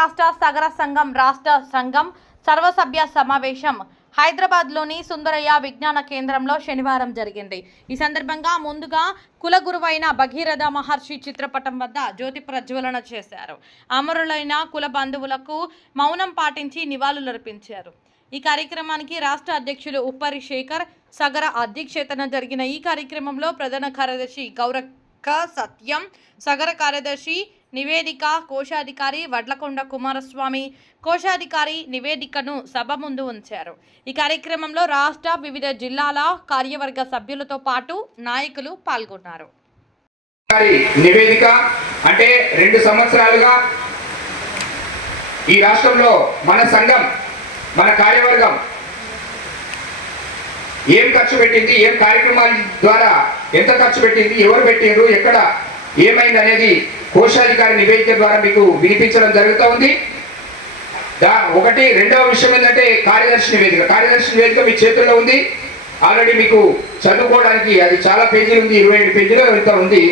రాష్ట్ర సగర సంఘం రాష్ట్ర సంఘం సర్వసభ్య సమావేశం హైదరాబాద్లోని సుందరయ్య విజ్ఞాన కేంద్రంలో శనివారం జరిగింది. ఈ సందర్భంగా ముందుగా కులగురువైన భగీరథ మహర్షి చిత్రపటం వద్ద జ్యోతి ప్రజ్వలన చేశారు. అమరులైన కుల బంధువులకు మౌనం పాటించి నివాళులర్పించారు. ఈ కార్యక్రమానికి రాష్ట్ర అధ్యక్షులు ఉప్పరి శేఖర్ సగర అధ్యక్షతన జరిగిన ఈ కార్యక్రమంలో ప్రధాన కార్యదర్శి గౌరక్క సత్యం, సగర కార్యదర్శి నివేదిక, కోశాధికారి వడ్లకొండ కుమారస్వామి కోశాధికారి నివేదికను సభ ముందు ఉంచారు. ఈ కార్యక్రమంలో రాష్ట్ర వివిధ జిల్లాల కార్యవర్గ సభ్యులతో పాటు నాయకులు పాల్గొన్నారు. నివేదిక అంటే 2 సంవత్సరాలుగా ఈ రాష్ట్రంలో మన సంఘం మన కార్యవర్గం ఏం ఖర్చు పెట్టింది, ఏం కార్యక్రమాల ద్వారా ఎంత ఖర్చు పెట్టింది, ఎవరు పెట్టిండ్రు, ఎక్కడ ఏమైంది అనేది కోశాధికారి నివేదిక ద్వారా మీకు వినిపించడం జరుగుతూ ఉంది. రెండవ విషయం ఏంటంటే కార్యదర్శి నివేదిక మీ చేతుల్లో ఉంది. ఆల్రెడీ మీకు చదువుకోవడానికి అది చాలా పేజీలు ఉంది, 27 పేజీలు ఎంత ఉంది.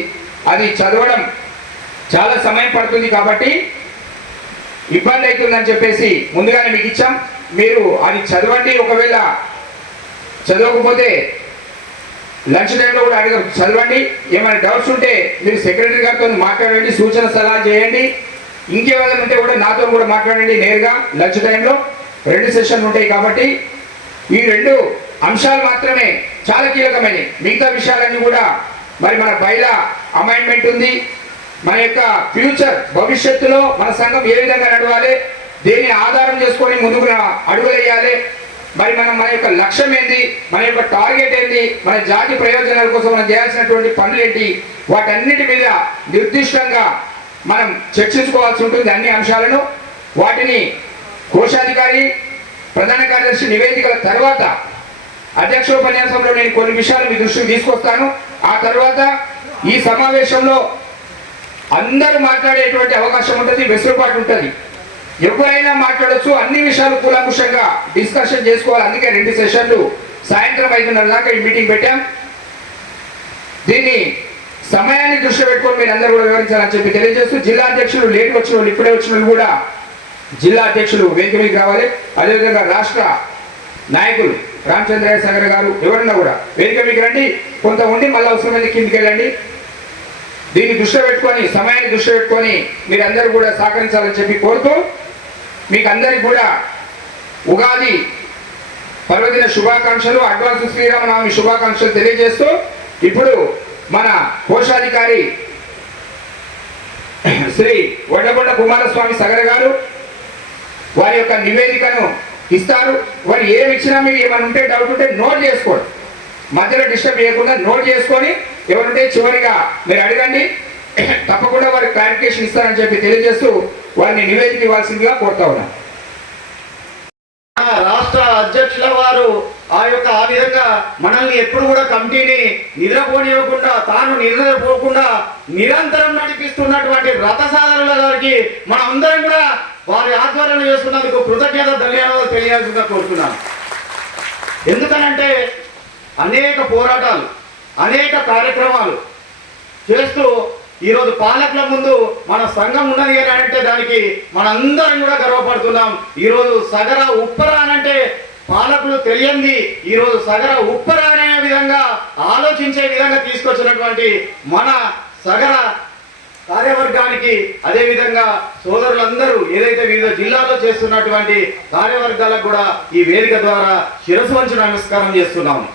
అది చదవడం చాలా సమయం పడుతుంది కాబట్టి ఇబ్బంది అవుతుందని చెప్పేసి ముందుగానే మీకు ఇచ్చాం. మీరు అది చదవండి. ఒకవేళ చదవకపోతే లంచ్ టైంలో కూడా చదవండి. ఏమైనా డౌట్స్ ఉంటే మీరు సెక్రటరీ గారితో మాట్లాడండి, సూచన సలహా చేయండి. ఇంకేమైనా ఉంటే కూడా నాతో కూడా మాట్లాడండి నేరుగా. లంచ్ టైంలో 2 సెషన్లు ఉంటాయి కాబట్టి ఈ 2 అంశాలు మాత్రమే చాలా కీలకమైనవి. మిగతా విషయాలన్నీ కూడా మరి మన బైలా అమైండ్మెంట్ ఉంది. మన యొక్క ఫ్యూచర్ భవిష్యత్తులో మన సంఘం ఏ విధంగా నడవాలి, దేన్ని ఆధారం చేసుకొని ముందుకు అడుగులు వేయాలి, మరి మన యొక్క లక్ష్యం ఏంటి, మన యొక్క టార్గెట్ ఏంటి, మన జాతి ప్రయోజనాల కోసం మనం చేయాల్సినటువంటి పనులు ఏంటి, వాటన్నిటి మీద నిర్దిష్టంగా మనం చర్చించుకోవాల్సి ఉంటుంది. అన్ని అంశాలను వాటిని కోశాధికారి ప్రధాన కార్యదర్శి నివేదికల తర్వాత అధ్యక్షోపన్యాసంలో నేను కొన్ని విషయాలు మీ దృష్టికి తీసుకొస్తాను. ఆ తర్వాత ఈ సమావేశంలో అందరూ మాట్లాడేటువంటి అవకాశం ఉంటుంది, వెసులుబాటు ఉంటుంది. ఎవరైనా మాట్లాడచ్చు. అన్ని విషయాలు కూలంకుషంగా డిస్కషన్ చేసుకోవాలి. అందుకే 2 సెషన్లు సాయంత్రం 5:30 దాకా ఈ మీటింగ్ పెట్టాం. దీన్ని సమయాన్ని దృష్టిలో పెట్టుకొని మీరు అందరూ కూడా వివరించాలని చెప్పి తెలియజేస్తూ, జిల్లా అధ్యక్షులు లేట్ వచ్చిన వాళ్ళు, ఇప్పుడే వచ్చిన వాళ్ళు కూడా జిల్లా అధ్యక్షులు వేదిక మీకు రావాలి. అదేవిధంగా రాష్ట్ర నాయకులు రామచంద్రయ్య సాగర్ గారు ఎవరన్నా కూడా వేదిక మీకు రండి. కొంత ఉండి మళ్ళీ అవసరమైంది కిందికి వెళ్ళండి. దీన్ని దృష్టిలో పెట్టుకొని, సమయాన్ని దృష్టిలో పెట్టుకొని మీరందరూ కూడా సహకరించాలని చెప్పి కోరుతూ, మీకు అందరికి కూడా ఉగాది పర్వదిన శుభాకాంక్షలు, అడ్వాన్స్ శ్రీరామనవమి శుభాకాంక్షలు తెలియజేస్తూ, ఇప్పుడు మన కోశాధికారి శ్రీ వడ్లకొండ కుమారస్వామి సగర గారు వారి యొక్క నివేదికను ఇస్తారు. వారు ఏమి ఇచ్చినా మీరు ఏమైనా ఉంటే డౌట్ ఉంటే నోట్ చేసుకోండి, మధ్యలో డిస్టర్బ్ చేయకుండా నోట్ చేసుకొని ఎవరుంటే చివరిగా మీరు అడగండి. తప్పకుండా వారికి క్లారిఫికేషన్ ఇస్తారని చెప్పి తెలియజేస్తూ వారిని నివేదిక ఇవ్వాల్సిందిగా కోరుతా ఉన్నాను. రాష్ట్ర అధ్యక్షుల వారు ఆ విధంగా మనల్ని ఎప్పుడు కూడా కమిటీని నిద్రపోనివ్వకుండా, తాను నిద్రపోకుండా నిరంతరం నడిపిస్తున్నటువంటి రథసాధనుల గారికి మనం అందరం కూడా వారి ఆధ్వర్యంలో చేస్తున్నందుకు కృతజ్ఞత ధన్యవాదాలు తెలియాల్సిందిగా కోరుతున్నాను. ఎందుకనంటే అనేక పోరాటాలు, అనేక కార్యక్రమాలు చేస్తూ ఈరోజు పాలకుల ముందు మన సంఘం ఉన్నది అని అంటే దానికి మనందరం కూడా గర్వపడుతున్నాం. ఈరోజు సగర ఉప్పర అనంటే పాలకులు తెలియంది ఈరోజు సగర ఉప్పర అనే విధంగా ఆలోచించే విధంగా తీసుకొచ్చినటువంటి మన సగర కార్యవర్గానికి, అదేవిధంగా సోదరులందరూ ఏదైతే వివిధ జిల్లాల్లో చేస్తున్నటువంటి కార్యవర్గాలకు కూడా ఈ వేదిక ద్వారా శిరస్సు వంచి నమస్కారం చేస్తున్నాము.